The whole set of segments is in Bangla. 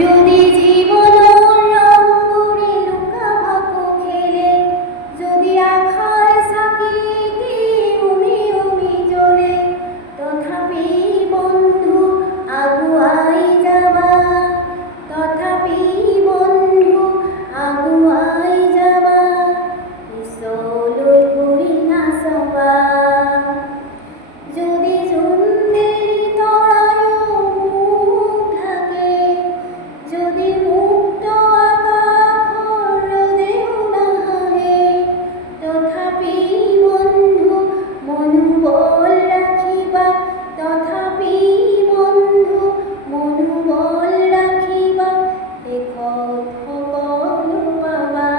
যদি জীবন রঙ্গরে লুকা ভাকু খেলে, যদি আখার সাকিতে উমি উমি জ্বলে, তথাপি বন্ধু আগুয়াই যাবা, তথাপি বন্ধু আগুয়াই যাবা, পিছলৈ ঘূৰি নাচাবা। যদি জোনবেলি তৰায়ো মুখ ঢাকে, যদি মুক্ত আকাশৰ ৰ'দেও নাহে, তথাপি বন্ধু মনোবল ৰাখিবা, তথাপি বন্ধু মনোবল ৰাখিবা, শেষত সকলো পাবা,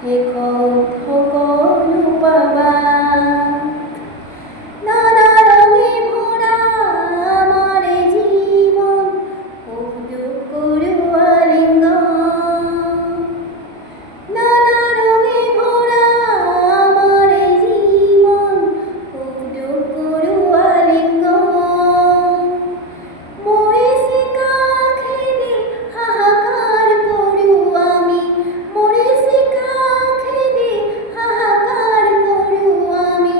শেষত সকলো পাবা। নানা রঙে ভরা আমার এই জীবন, সুখ দুঃখের আলিঙ্গন। নানা রঙে ভরা আমার এই জীবন, সুখ দুঃখের আলিঙ্গন। মরেছি কাখেনে হাহাকার করু আমি, মরেছি কাখেনে হাহাকার করু আমি।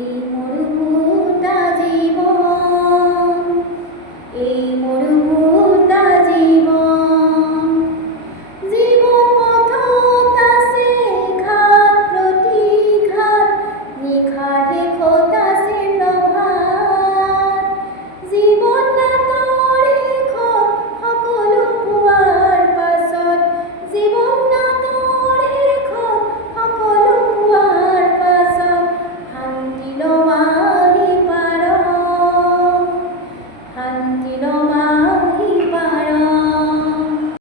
এই মরুভূতা জীবন, এই মরুভূতা জীবন। জীবন পথত আছে ঘাট প্রতিঘাত, নিশাৰ শেষত আছে প্ৰভাত। জীৱন নাটৰ শেষত সকলো পোৱাৰ পাছত, জীৱন নাটৰ শেষত সকলো পোৱাৰ পাছত, শান্তি লবা সিপাৰত, শান্তি লবা